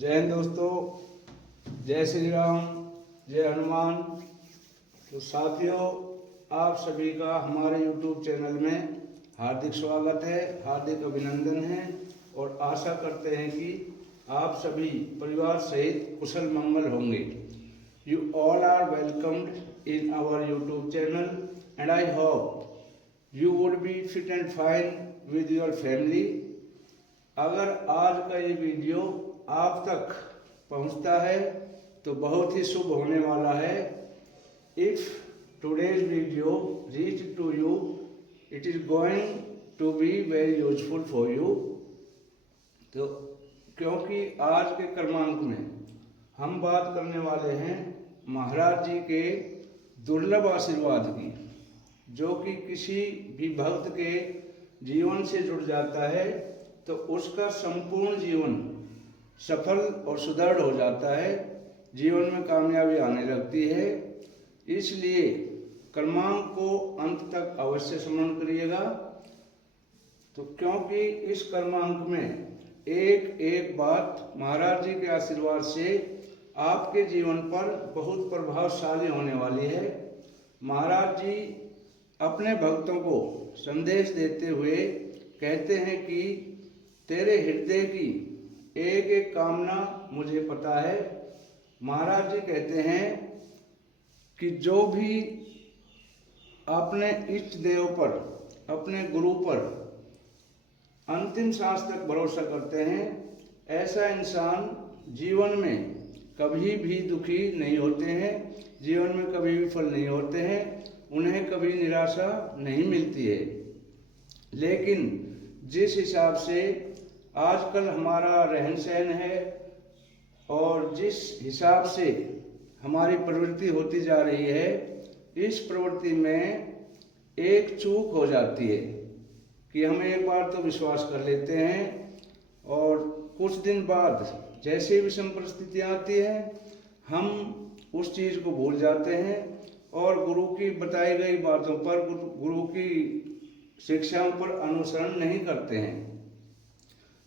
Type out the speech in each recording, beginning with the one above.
जय हिंद दोस्तों, जय श्री राम, जय हनुमान। तो साथियों, आप सभी का हमारे YouTube चैनल में हार्दिक स्वागत है, हार्दिक अभिनंदन है और आशा करते हैं कि आप सभी परिवार सहित कुशल मंगल होंगे। You all are welcomed in our YouTube channel and I hope you would be fit and fine with your family. अगर आज का ये वीडियो आप तक पहुंचता है तो बहुत ही शुभ होने वाला है। If today's video reach to you, it is going to be very useful for you. तो क्योंकि आज के क्रमांक में हम बात करने वाले हैं महाराज जी के दुर्लभ आशीर्वाद की, जो कि किसी भी भक्त के जीवन से जुड़ जाता है तो उसका संपूर्ण जीवन सफल और सुदृढ़ हो जाता है, जीवन में कामयाबी आने लगती है। इसलिए क्रमांक को अंत तक अवश्य स्मरण करिएगा। तो क्योंकि इस क्रमांक में एक एक बात महाराज जी के आशीर्वाद से आपके जीवन पर बहुत प्रभावशाली होने वाली है। महाराज जी अपने भक्तों को संदेश देते हुए कहते हैं कि तेरे हृदय की एक एक कामना मुझे पता है। महाराज जी कहते हैं कि जो भी अपने इष्ट देव पर, अपने गुरु पर अंतिम सांस तक भरोसा करते हैं, ऐसा इंसान जीवन में कभी भी दुखी नहीं होते हैं, जीवन में कभी विफल नहीं होते हैं, उन्हें कभी निराशा नहीं मिलती है। लेकिन जिस हिसाब से आजकल हमारा रहन सहन है और जिस हिसाब से हमारी प्रवृत्ति होती जा रही है, इस प्रवृत्ति में एक चूक हो जाती है कि हम एक बार तो विश्वास कर लेते हैं और कुछ दिन बाद जैसे विषम परिस्थितियाँ आती हैं, हम उस चीज़ को भूल जाते हैं और गुरु की बताई गई बातों पर, गुरु की शिक्षाओं पर अनुसरण नहीं करते हैं।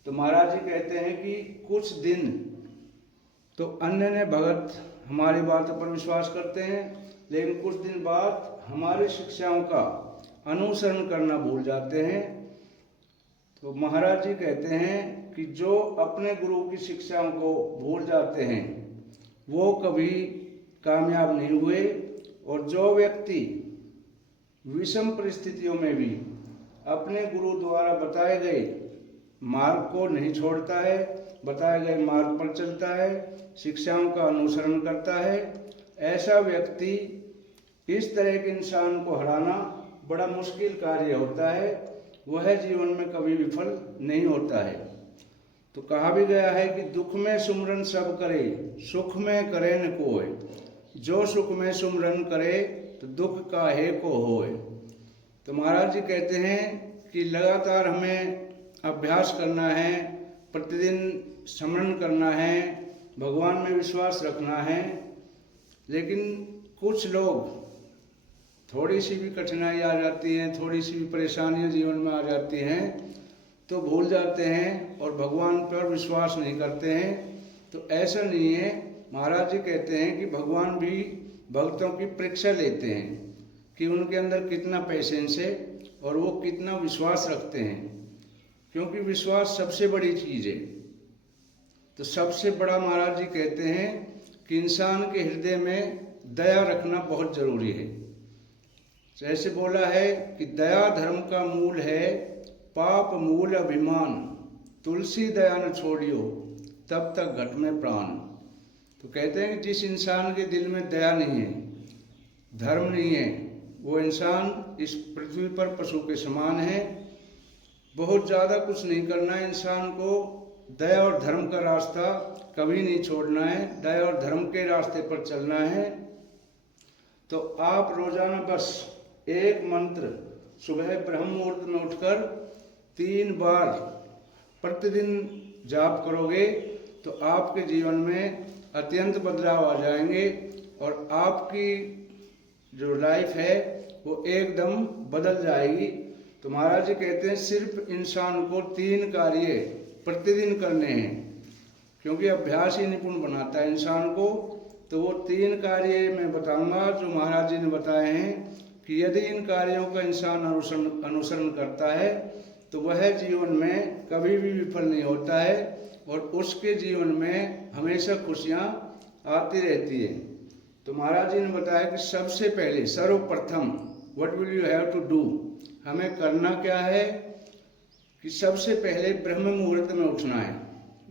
तो महाराज जी कहते हैं कि कुछ दिन तो अन्य भगत हमारी बातों पर विश्वास करते हैं, लेकिन कुछ दिन बाद हमारी शिक्षाओं का अनुसरण करना भूल जाते हैं। तो महाराज जी कहते हैं कि जो अपने गुरु की शिक्षाओं को भूल जाते हैं वो कभी कामयाब नहीं हुए, और जो व्यक्ति विषम परिस्थितियों में भी अपने गुरु द्वारा बताए गए मार्ग को नहीं छोड़ता है, बताए गए मार्ग पर चलता है, शिक्षाओं का अनुसरण करता है, ऐसा व्यक्ति, इस तरह के इंसान को हराना बड़ा मुश्किल कार्य होता है। वह जीवन में कभी विफल नहीं होता है। तो कहा भी गया है कि दुख में सुमरन सब करे, सुख में करे न कोय, जो सुख में सुमरन करे तो दुख काहे को होए। तो महाराज जी कहते हैं कि लगातार हमें अभ्यास करना है, प्रतिदिन स्मरण करना है, भगवान में विश्वास रखना है। लेकिन कुछ लोग, थोड़ी सी भी कठिनाई आ जाती है, थोड़ी सी भी परेशानियां जीवन में आ जाती हैं तो भूल जाते हैं और भगवान पर विश्वास नहीं करते हैं। तो ऐसा नहीं है। महाराज जी कहते हैं कि भगवान भी भक्तों की परीक्षा लेते हैं कि उनके अंदर कितना पेशेंस है और वो कितना विश्वास रखते हैं, क्योंकि विश्वास सबसे बड़ी चीज़ है। तो सबसे बड़ा महाराज जी कहते हैं कि इंसान के हृदय में दया रखना बहुत जरूरी है। जैसे बोला है कि दया धर्म का मूल है, पाप मूल अभिमान, तुलसी दया न छोड़ियो तब तक घट में प्राण। तो कहते हैं कि जिस इंसान के दिल में दया नहीं है, धर्म नहीं है, वो इंसान इस पृथ्वी पर पशु के समान है। बहुत ज़्यादा कुछ नहीं करना है इंसान को, दया और धर्म का रास्ता कभी नहीं छोड़ना है, दया और धर्म के रास्ते पर चलना है। तो आप रोजाना बस एक मंत्र सुबह ब्रह्म मुहूर्त में उठकर 3 बार प्रतिदिन जाप करोगे तो आपके जीवन में अत्यंत बदलाव आ जाएंगे और आपकी जो लाइफ है वो एकदम बदल जाएगी। तो महाराज जी कहते हैं सिर्फ इंसान को 3 कार्य प्रतिदिन करने हैं, क्योंकि अभ्यास ही निपुण बनाता है इंसान को। तो वो 3 कार्य मैं बताऊंगा जो महाराज जी ने बताए हैं कि यदि इन कार्यों का इंसान अनुसरण करता है तो वह जीवन में कभी भी विफल नहीं होता है और उसके जीवन में हमेशा खुशियाँ आती रहती है। तो महाराज जी ने बताया कि सबसे पहले सर्वप्रथम what will you have to do, हमें करना क्या है कि सबसे पहले ब्रह्म मुहूर्त में उठना है।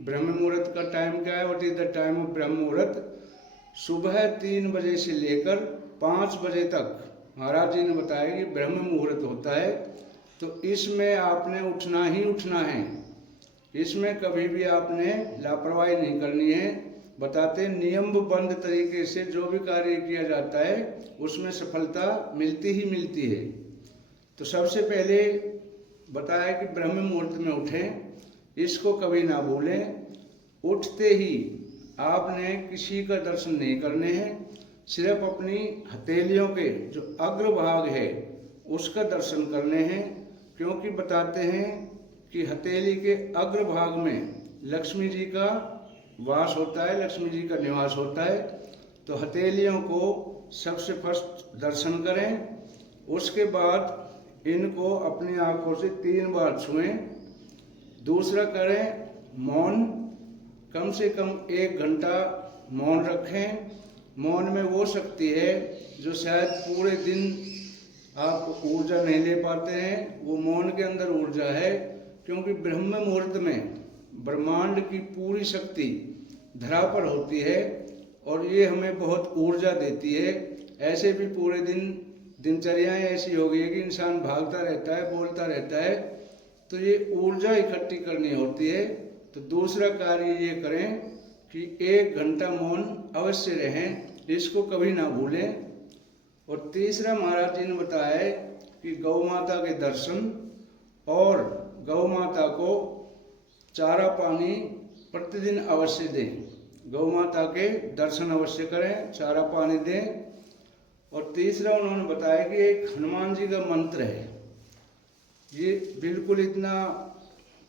ब्रह्म मुहूर्त का टाइम क्या है? What is the time of ब्रह्म मुहूर्त? सुबह 3 बजे से लेकर 5 बजे तक महाराज जी ने बताया कि ब्रह्म मुहूर्त होता है। तो इसमें आपने उठना ही उठना है, इसमें कभी भी आपने लापरवाही नहीं करनी है। बताते नियमबद्ध तरीके से जो भी कार्य किया जाता है उसमें सफलता मिलती ही मिलती है। तो सबसे पहले बताया कि ब्रह्म मुहूर्त में उठें, इसको कभी ना भूलें। उठते ही आपने किसी का दर्शन नहीं करने हैं, सिर्फ अपनी हथेलियों के जो अग्रभाग है उसका दर्शन करने हैं। क्योंकि बताते हैं कि हथेली के अग्रभाग में लक्ष्मी जी का वास होता है, लक्ष्मी जी का निवास होता है। तो हथेलियों को सबसे फर्स्ट दर्शन करें। उसके बाद इनको अपनी आंखों से 3 बार छुएं। दूसरा करें मौन, कम से कम 1 घंटा मौन रखें। मौन में वो शक्ति है जो शायद पूरे दिन आप ऊर्जा नहीं ले पाते हैं, वो मौन के अंदर ऊर्जा है। क्योंकि ब्रह्म मुहूर्त में ब्रह्मांड की पूरी शक्ति धरा पर होती है और ये हमें बहुत ऊर्जा देती है। ऐसे भी पूरे दिन दिनचर्याएं ऐसी हो गई है कि इंसान भागता रहता है, बोलता रहता है, तो ये ऊर्जा इकट्ठी करनी होती है। तो दूसरा कार्य ये करें कि 1 घंटा मौन अवश्य रहें, इसको कभी ना भूलें। और तीसरा महाराज जी ने बताया है कि गौ माता के दर्शन और गौ माता को चारा पानी प्रतिदिन अवश्य दें। गौ माता के दर्शन अवश्य करें, चारा पानी दें। और तीसरा उन्होंने बताया कि एक हनुमान जी का मंत्र है, ये बिल्कुल इतना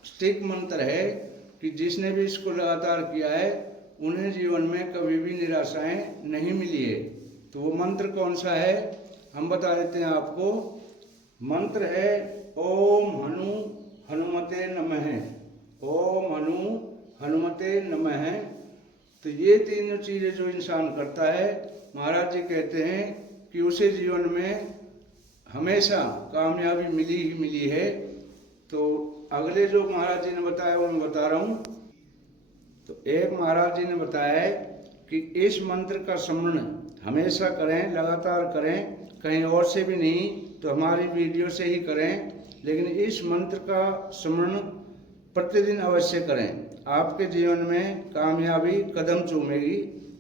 स्टिक मंत्र है कि जिसने भी इसको लगातार किया है उन्हें जीवन में कभी भी निराशाएं नहीं मिली है। तो वो मंत्र कौन सा है हम बता देते हैं आपको। मंत्र है ओम हनु हनुमते नमः, ओम हनु हनुमते नमः। तो ये 3 चीज़ें जो इंसान करता है, महाराज जी कहते हैं कि उसे जीवन में हमेशा कामयाबी मिली ही मिली है। तो अगले जो महाराज जी ने बताया वो मैं बता रहा हूँ। तो एक महाराज जी ने बताया है कि इस मंत्र का स्मरण हमेशा करें, लगातार करें, कहीं और से भी नहीं तो हमारी वीडियो से ही करें, लेकिन इस मंत्र का स्मरण प्रतिदिन अवश्य करें। आपके जीवन में कामयाबी कदम चूमेगी।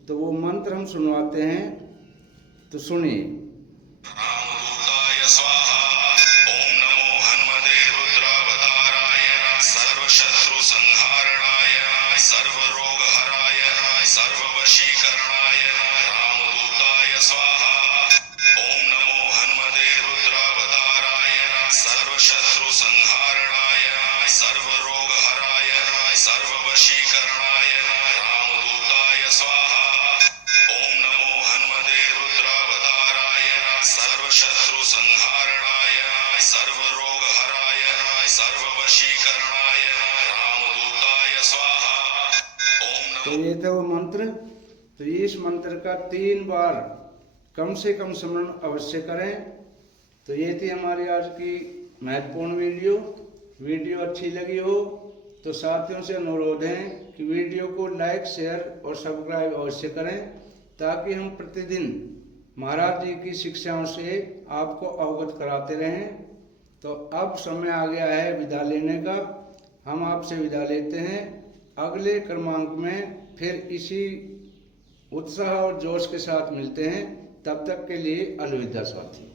तो वो मंत्र हम सुनवाते हैं, तो सुनिए। रामदूताय स्वाहा, ओम नमो हनुमते रुद्रावताराय, सर्वशत्रु संहारणाय, सर्वरोगहराय, सर्ववशीकरणाय, रामदूताय स्वाहा। ओम नमो हनुमते रुद्रावताराय, सर्वशत्रु संहारणाय, सर्वरोगहराय, सर्ववशीकरणाय, रामदूताय स्वाहा। ओम नमो हनुमते रुद्रावताराय, सर्वशत्रु संहारणाय, सर्वरोगहराय, सर्ववशीकरणाय, रामदूताय स्वाहा। तो ये था वो मंत्र। तो इस मंत्र का 3 बार कम से कम स्मरण अवश्य करें। तो ये थी हमारी आज की महत्वपूर्ण वीडियो अच्छी लगी हो तो साथियों से अनुरोध है कि वीडियो को लाइक, शेयर और सब्सक्राइब अवश्य करें, ताकि हम प्रतिदिन महाराज जी की शिक्षाओं से आपको अवगत कराते रहें। तो अब समय आ गया है विदा लेने का, हम आपसे विदा लेते हैं। अगले क्रमांक में फिर इसी उत्साह और जोश के साथ मिलते हैं। तब तक के लिए अलविदा साथी।